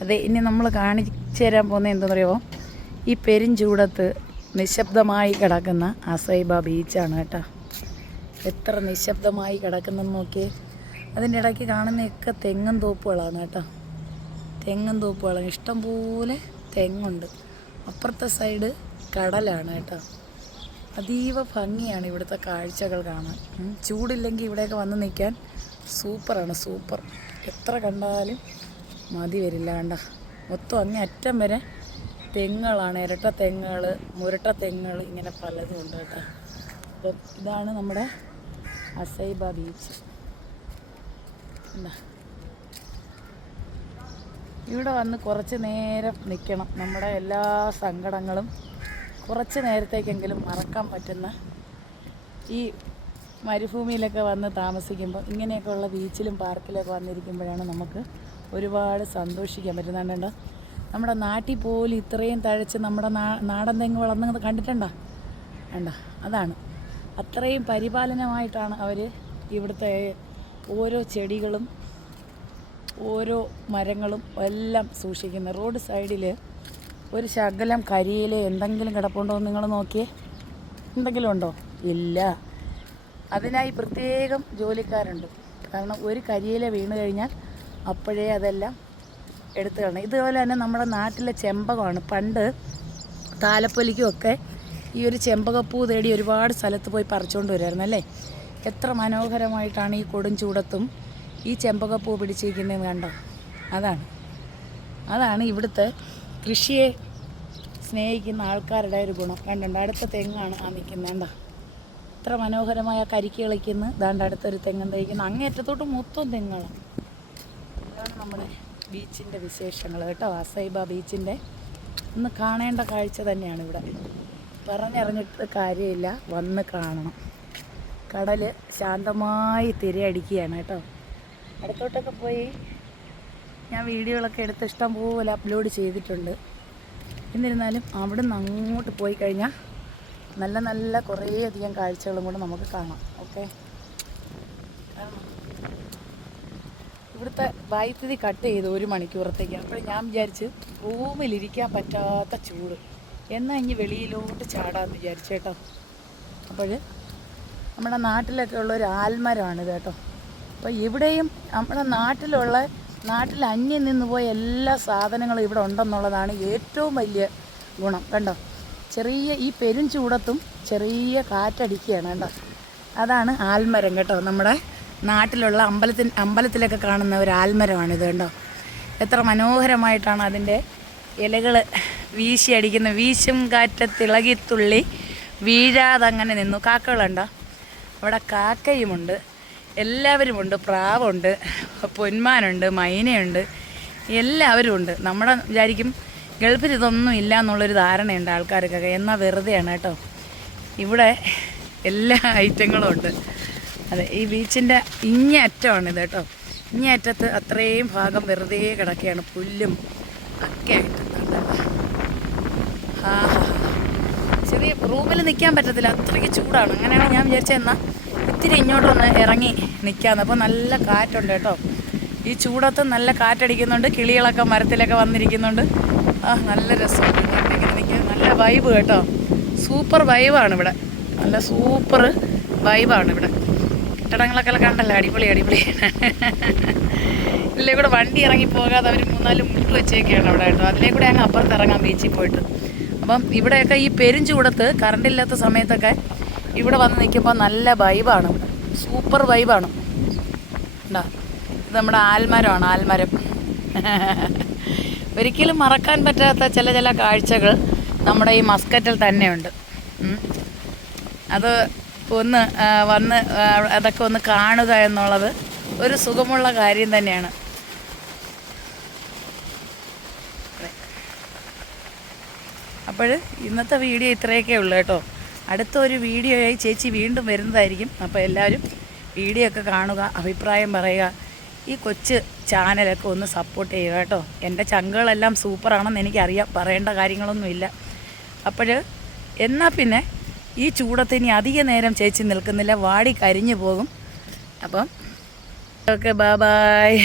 അതെ ഇനി നമ്മൾ കാണിച്ചു തരാൻ പോകുന്നത് എന്താണെന്നറിയോ ഈ പെരുംചൂടത്ത് നിശബ്ദമായി കിടക്കുന്ന അസൈബ ബീച്ചാണ് കേട്ടോ. എത്ര നിശബ്ദമായി കിടക്കുന്നെന്ന് നോക്കിയേ. അതിന്റെ ഇടയ്ക്ക് കാണുന്നതൊക്കെ തെങ്ങും തോപ്പുകളാണ് കേട്ടോ. തെങ്ങും തോപ്പുകളാണ്. ഇഷ്ടംപോലെ തെങ്ങുണ്ട്. അപ്പുറത്തെ സൈഡ് കടലാണ് കേട്ടോ. അതീവ ഭംഗിയാണ് ഇവിടുത്തെ കാഴ്ചകൾ കാണാൻ. ചൂടില്ലെങ്കിൽ ഇവിടെയൊക്കെ വന്ന് നിൽക്കാൻ സൂപ്പറാണ് സൂപ്പർ. എത്ര കണ്ടാലും മതി വരില്ല കണ്ട. മൊത്തം അങ്ങേ അറ്റം വരെ തെങ്ങുകളാണ്. ഇരട്ട തെങ്ങുകൾ മുരട്ട തെങ്ങുകൾ ഇങ്ങനെ പലതും ഉണ്ട് കേട്ടോ. അപ്പം ഇതാണ് നമ്മുടെ അസൈബ ബീച്ച് ഇവിടെ വന്ന് കുറച്ച് നേരം നിൽക്കണം നമ്മുടെ എല്ലാ സങ്കടങ്ങളും കുറച്ച് നേരത്തേക്കെങ്കിലും മറക്കാൻ പറ്റുന്ന ഈ മരുഭൂമിയിലൊക്കെ വന്ന് താമസിക്കുമ്പോൾ ഇങ്ങനെയൊക്കെയുള്ള ബീച്ചിലും പാർക്കിലൊക്കെ വന്നിരിക്കുമ്പോഴാണ് നമുക്ക് ഒരുപാട് സന്തോഷിക്കാൻ പറ്റുന്നുണ്ട് നമ്മുടെ നാട്ടിൽ പോലും ഇത്രയും തഴച്ച് നമ്മുടെ നാടൻ തെങ്ങ് വളർന്നത് കണ്ടിട്ടുണ്ടോ? വേണ്ട അതാണ്. അത്രയും പരിപാലനമായിട്ടാണ് അവർ ഇവിടുത്തെ ഓരോ ചെടികളും ഓരോ മരങ്ങളും എല്ലാം സൂക്ഷിക്കുന്നത്. റോഡ് സൈഡിൽ ഒരു ശകലം കരിയിൽ എന്തെങ്കിലും കിടപ്പുണ്ടോ നിങ്ങൾ നോക്കിയേ? എന്തെങ്കിലും ഉണ്ടോ? ഇല്ല. അതിനായി പ്രത്യേകം ജോലിക്കാരുണ്ട്. കാരണം ഒരു കരിയില വീണ് കഴിഞ്ഞാൽ അപ്പോഴേ അതെല്ലാം എടുത്തു കളയണം ഇതുപോലെ തന്നെ നമ്മുടെ നാട്ടിലെ ചെമ്പകമാണ്. പണ്ട് താലപ്പൊലിക്കുമൊക്കെ ഈ ഒരു ചെമ്പകപ്പൂ തേടി ഒരുപാട് സ്ഥലത്ത് പോയി പറിച്ചുകൊണ്ട് വരുമായിരുന്നു അല്ലേ? എത്ര മനോഹരമായിട്ടാണ് ഈ കൊടും ചൂടത്തും ഈ ചെമ്പകപ്പൂ പിടിച്ചിരിക്കുന്നതെന്ന് കണ്ടോ? അതാണ്. അതാണ് ഇവിടുത്തെ കൃഷിയെ സ്നേഹിക്കുന്ന ആൾക്കാരുടെ ഒരു ഗുണം. കണ്ടുണ്ട്? അടുത്ത തെങ്ങാണ് ആ നിൽക്കുന്നത് കണ്ടോ? എത്ര മനോഹരമായ കരിക്ക് കളിക്കുന്നു ദാണ്ട് അടുത്തൊരു തെങ്ങും തയ്ക്കുന്നു അങ്ങേറ്റത്തോട്ട് മൊത്തം തെങ്ങുകളാണ് നമ്മുടെ ബീച്ചിന്റെ വിശേഷങ്ങൾ കേട്ടോ. അസൈബ ബീച്ചിന്റെ. ഒന്ന് കാണേണ്ട കാഴ്ച തന്നെയാണ് ഇവിടെ. പറഞ്ഞിറങ്ങിട്ട് കാര്യമില്ല. വന്ന് കാണണം. കടൽ ശാന്തമായി തിരയടിക്കുകയാണ് കേട്ടോ. അടുത്തോട്ടൊക്കെ പോയി ഞാൻ വീഡിയോകളൊക്കെ എടുത്ത് ഇഷ്ടം പോലെ അപ്ലോഡ് ചെയ്തിട്ടുണ്ട്. എന്നിരുന്നാലും അവിടെ നിന്ന് അങ്ങോട്ട് പോയി കഴിഞ്ഞാൽ നല്ല നല്ല കുറേയധികം കാഴ്ചകളും കൂടെ നമുക്ക് കാണാം. ഓക്കെ? ഇവിടുത്തെ വൈദ്യുതി കട്ട് ചെയ്ത് ഒരു മണിക്കൂറത്തേക്ക്. അപ്പോൾ ഞാൻ വിചാരിച്ച് റൂമിലിരിക്കാൻ പറ്റാത്ത ചൂട്. എന്നാൽ ഇനി വെളിയിലോട്ട് ചാടാമെന്ന് വിചാരിച്ചു കേട്ടോ. അപ്പോൾ നമ്മുടെ നാട്ടിലൊക്കെ ഉള്ള ഒരു ആൽമരമാണ് കേട്ടോ. അപ്പോൾ ഇവിടെയും നമ്മുടെ നാട്ടിലുള്ള നാട്ടിൽ അന്യം നിന്ന് പോയ എല്ലാ സാധനങ്ങളും ഇവിടെ ഉണ്ടെന്നുള്ളതാണ് ഏറ്റവും വലിയ ഗുണം കണ്ടോ. ചെറിയ ഈ പെരും ചൂടത്തും ചെറിയ കാറ്റടിക്കുകയാണ് കേട്ടോ അതാണ് ആൽമരം കേട്ടോ നമ്മുടെ നാട്ടിലുള്ള അമ്പലത്തിൽ അമ്പലത്തിലൊക്കെ കാണുന്ന ഒരു ആൽമരമാണിത് കണ്ടോ? എത്ര മനോഹരമായിട്ടാണ് അതിന്റെ ഇലകൾ വീശി അടിക്കുന്ന വീശും കാറ്റ തിളകിത്തുള്ളി വീഴാതെ അങ്ങനെ നിന്നു. കാക്കകളുണ്ടോ? അവിടെ കാക്കയുമുണ്ട് എല്ലാവരുമുണ്ട് പ്രാവുണ്ട് പൊന്മാനുണ്ട് മൈനയുണ്ട് എല്ലാവരും ഉണ്ട് നമ്മുടെ വിചാരിക്കും ഗൾഫിൽ ഇതൊന്നും ഇല്ല എന്നുള്ളൊരു ധാരണയുണ്ട് ആൾക്കാർക്കൊക്കെ. എന്നാൽ വെറുതെയാണ് കേട്ടോ. ഇവിടെ എല്ലാ ഐറ്റങ്ങളും ഉണ്ട്. അതെ ഈ ബീച്ചിന്റെ ഇങ്ങേ അറ്റമാണിത് കേട്ടോ. ഇങ്ങേ അറ്റത്ത് അത്രയും ഭാഗം വെറുതെ കിടക്കുകയാണ്. പുല്ലും ഒക്കെ ആയിട്ട് ആ ചെറിയ റൂമിൽ നിൽക്കാൻ പറ്റത്തില്ല. അത്രയ്ക്ക് ചൂടാണ്. അങ്ങനെയാണ് ഞാൻ വിചാരിച്ചത് എന്നാൽ ഇത്തിരി ഇങ്ങോട്ടൊന്ന് ഇറങ്ങി നിൽക്കാമെന്ന് അപ്പോൾ നല്ല കാറ്റുണ്ട് കേട്ടോ. ഈ ചൂടത്ത് നല്ല കാറ്റടിക്കുന്നുണ്ട്. കിളികളൊക്കെ മരത്തിലൊക്കെ വന്നിരിക്കുന്നുണ്ട്. ആ നല്ല രസമാണ് ഇങ്ങനെ നിൽക്കാൻ നല്ല വൈബ് കേട്ടോ. സൂപ്പർ വൈബാണ് ഇവിടെ. നല്ല സൂപ്പർ വൈബാണ് ഇവിടെ. കെട്ടിടങ്ങളൊക്കെ കണ്ടല്ലോ? അടിപൊളി അടിപൊളി. ഇതിലേ കൂടെ വണ്ടി ഇറങ്ങി പോകാതെ അവർ മൂന്നാൽ മുട്ട് വെച്ചേക്കാണ് അവിടെ കേട്ടോ. അതിലേ കൂടെ അങ്ങ് അപ്പുറത്ത് ഇറങ്ങാം ബീച്ചിൽ പോയിട്ട്. അപ്പം ഇവിടെയൊക്കെ ഈ പെരും ചൂടത്ത് കറണ്ട് ഇല്ലാത്ത സമയത്തൊക്കെ ഇവിടെ വന്ന് നിൽക്കുമ്പോൾ നല്ല വൈബാണ് സൂപ്പർ വൈബാണ് ഉണ്ടാ ഇത് നമ്മുടെ ആൽമരമാണ് ആൽമരം. ഒരിക്കലും മറക്കാൻ പറ്റാത്ത ചില ചില കാഴ്ചകൾ നമ്മുടെ ഈ മസ്കറ്റിൽ തന്നെയുണ്ട്. അത് ഒന്ന് വന്ന് അതൊക്കെ ഒന്ന് കാണുക എന്നുള്ളത് ഒരു സുഖമുള്ള കാര്യം തന്നെയാണ്. അപ്പോൾ ഇന്നത്തെ വീഡിയോ ഇത്രയൊക്കെ ഉള്ളൂ കേട്ടോ. അടുത്ത ഒരു വീഡിയോയായി ചേച്ചി വീണ്ടും വരുന്നതായിരിക്കും. അപ്പോൾ എല്ലാവരും വീഡിയോ ഒക്കെ കാണുക അഭിപ്രായം പറയുക ഈ കൊച്ച് ചാനലൊക്കെ ഒന്ന് സപ്പോർട്ട് ചെയ്യുക കേട്ടോ. എന്റെ ചങ്കുകളെല്ലാം സൂപ്പറാണെന്ന് എനിക്കറിയാം. പറയേണ്ട കാര്യങ്ങളൊന്നുമില്ല. അപ്പോൾ എന്നാൽ പിന്നെ? ഈ ചൂടത്ത് ഇനി അധിക നേരം ചേച്ചി നിൽക്കുന്നില്ല. വാടി കരിഞ്ഞു പോകും. അപ്പം ഓക്കെ ബായ്